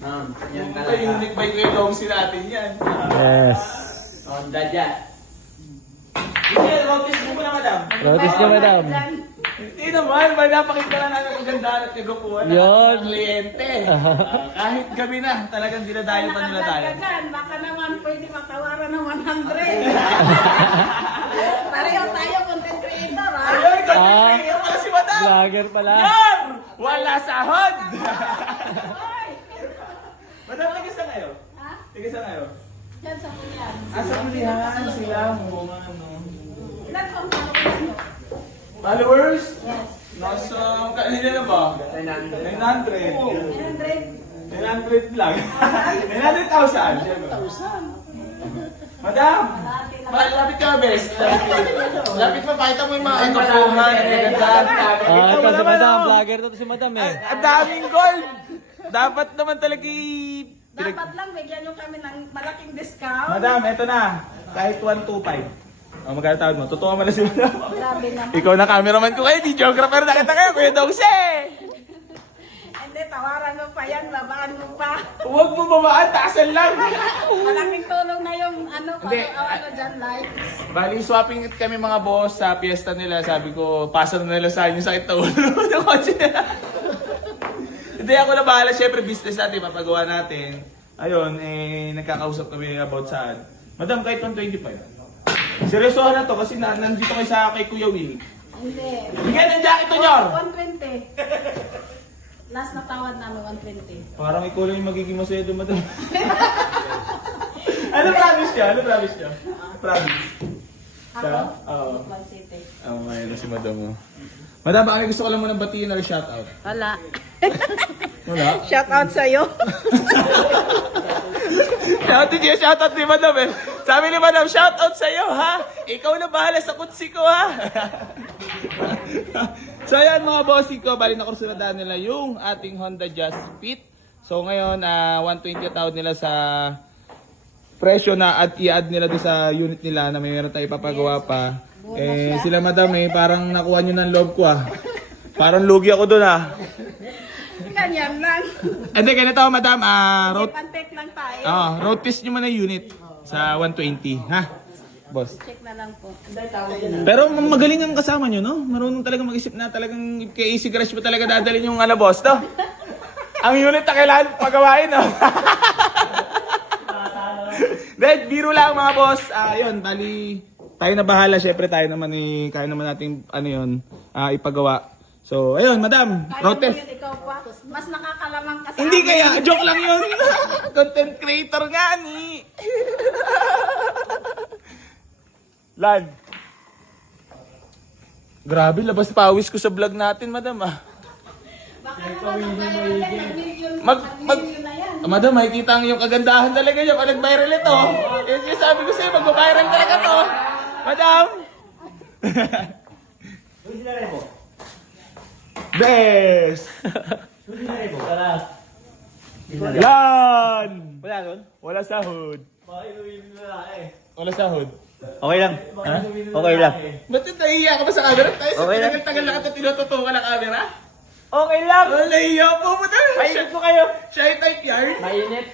Yan Ito yung unique bike kay Dongsi natin yan. Yes. Honda Jazz. Michelle, rotis mo na, madam. Notice nyo, madam. Hindi naman, may napakita lang natin ang gandaan at kagupuan Yun. ng kliyente. Kahit gabi na, talagang dinadayo pa nila tayo. Baka naman pwede matawaran ng 100. Pareho tayo content creator, ha? Ayun, content creator pala si madam. Vlogger pala. Yan! Wala sahod! Hoy! Madam, tigas na kayo? Ha? Tigas na kayo? Diyan sa kuyan. Asa mo lihan sila mo, ano? Ilan po ang followers nyo? Followers? Yes. Nasa, kanina na ba? 900. 100? 900 lang. 900,000. 900,000. Madam! Lapit ka, best. Lapit mo, pakita mo yung mga kapuhan. Ito si madam. Vlogger to si madam eh. Ang daming gold! Dapat naman talaga Dapat lang bigyan nyo kami ng malaking discount. Madam, eto na. Kahit 125. Magkano tawad mo? Totoo mo na si madam. Grabe naman. Ikaw na cameraman ko kayo, di geographer na kita kayo, Kuya Dongse! Hindi, tawaran mo pa yan, babaan mo pa. Huwag mo babaan, taasan lang! Malaking tulong na yung ano Hindi. dyan, like. Bali, swapping it kami mga boss sa piyesta nila. Sabi ko, pasa na nila sa akin yung sakit na ulo ng kotse nila. Hindi, ako na bahala. Siyempre, business natin, mapagawa natin. Ayun, nagkakausap kami about saan. Madam, kahit 125. Seryosohan na to kasi nandito kayo sa kay Kuya Will. Hindi. Bigyan ng jacket to nyo! 120. Last na tawad namin, 120. Parang ikaw lang yung magiging masaya doon, madam. Ano promise niya? Ano promise niya? Promise. Ako? Oo. One City. May na si madam mo. Madam, baka may gusto ko lang munang batiin or shoutout. Wala. Wala? Shout out sa'yo. Shoutout ni madam eh. Sabi ni madam, shoutout sa'yo ha. Ikaw na bahala sa kutsi ko ha. So ayan mga bossing ko, bali na kursunadaan nila yung ating Honda Jazz Fit. So ngayon, 120 tawad nila sa presyo na at i-add nila doon sa unit nila na may meron tayo ipapagawa pa. Sila madam parang nakuha nyo ng loob ko Parang lugi ako doon Ganyan lang. Hindi, ganito madam, road, Pantek lang tayo. road test nyo man na unit sa 120, ha? Boss. Check na lang po. Pero magaling ang kasama nyo, no? Marunong talaga mag-isip na talagang kay Easy Garage mo talaga dadalhin yung boss, no? Ang unit na kailangan pagawain, no? Then, biro lang mga boss. Yun, bali, tayo na bahala. Siyempre, tayo naman kaya naman natin, ipagawa. So, ayun, madam, road Kaya mo test. yun, ikaw pa. Mas nakakalamang ka sa Hindi amin. kaya, joke lang yun. Content creator nga ni. Lad. Grabe, labas pawis ko sa vlog natin, madam Baka naman mag-viral yan, nag-million Mag- na yan. Madam, makikita ang yung kagandahan talaga niya pag nag-viral ito. Kasi sabi ko sa'yo, mag-viral talaga to. Madam! Best! Yan! Wala nun? Wala sahod. Wala sahod. Okay lang. Ha? Okay lang. Ba't nahihiya ka ba sa camera? Tayo sa Okay lang. tagal-tagal na kita tinututukan ng camera. Okay lang. Wala nahihiya po mo tayo. Mainit ko kayo. Shy type yarn. Mainit.